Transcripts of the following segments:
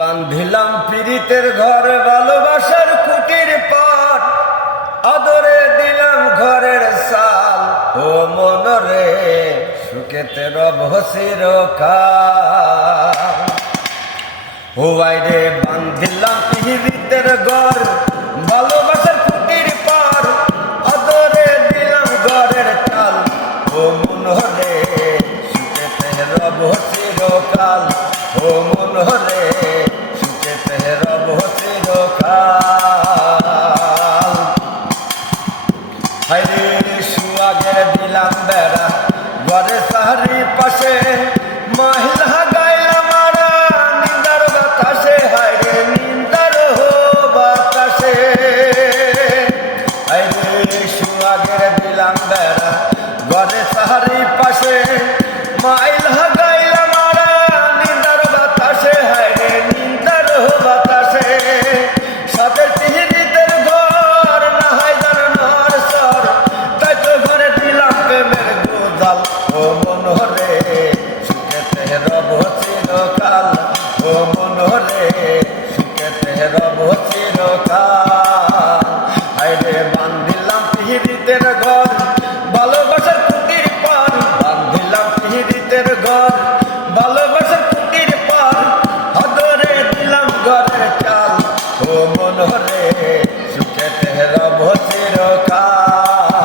বান্ধিলাম পীড়িতের ঘর ভালোবাসার কুটির পাট, আদরে দিলাম ঘরের সাল। ও মনরে সুখেতে রব চিরকাল। ও আইরে বান্ধিলাম পীড়িতের ঘর ভালোবাসার কুটির পার, আদরে দিলাম ঘরের চাল। ও মনরে সুখেতে রব চিরকাল। ও মনরে সুখেতে রব চিরকাল। হাইরে সুয়াগে দিলাম বেড়া ঘরে সাহারি পাশে, মহিলা গাইলাম মারা নিন্দার বাতাসে। হাইরে নিন্দার বাতাসে। হাইরে সুয়াগে দিলাম বেড়া ঘরে সাহারি পাশে, মহিলা গাইলাম মারা নিন্দার বাতাসে। হাইরে নিন্দার বাতাসে। সাথে তিহিরিতের ঘর না হয় জানানোর সর, তাই তো ঘরে দিলাম প্রেমের গোজাল। ও মনরে সুখেতে রব চিরকাল। ও মনরে সুখেতে রব চিরকাল। হাইরে বান্ধিলাম তিহিরিতের ঘর ভালোবাসার কুটির পার, বান্ধিলাম তিহিরিতের ঘর ভালোবাসার কুটির পার, আদরে দিলাম ঘরের চাল। ও মনরে সুখেতে রব চিরকাল।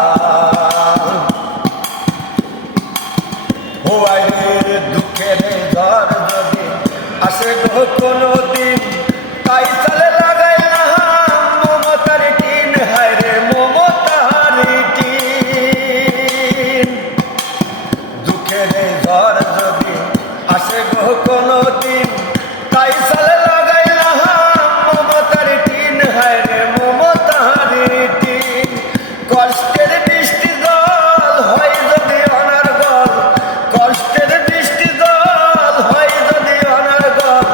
ও আইরে দুঃখের ঘর যদি আসে গো কোনো দিন, তাই চালে লাগাই না মমতার টিন। হায়রে মমতার টিন। দুঃখের ঘর যদি আসে গো কোনো দিন, তাই চালে লাগাই না মমতার টিন। হায়রে মমতার টিন। কষ্টের বৃষ্টি জল হয় যদি অনার গল, কষ্টের বৃষ্টি জল হয় যদি অনার গল,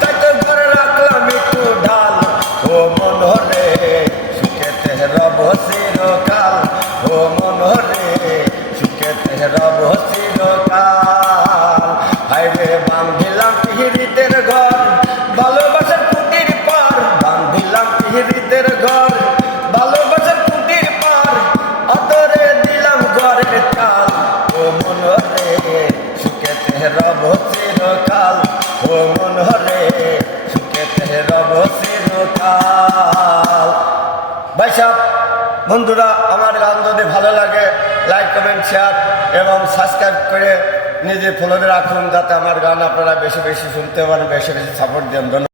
তাই তো ঘরে রাখলাম একটু ঢাল। ও মনরে সুখেতে রব চিরকাল। ও মনরে সুখেতে রব চিরকাল। হাইরে বান্ধিলাম তিহিরিতের ঘর ভালোবাসার কুটির পার, বান্ধিলাম তিহিরিতের ঘর ভালোবাসার কুটির পার, আদরে দিলাম ঘরের চাল। ও মনরে সুখেতে রব চিরকাল। ও মনরে সুখেতে রব চিরকাল। ভাই সাহেব, বন্ধুরা, আমার গান যদি ভালো লাগে লাইক কমেন্ট শেয়ার এবং সাবস্ক্রাইব করে নিজে ফলো রাখুন, যাতে আমার গান আপনারা বেশি বেশি শুনতে পারেন, বেশি বেশি সাপোর্ট দেন।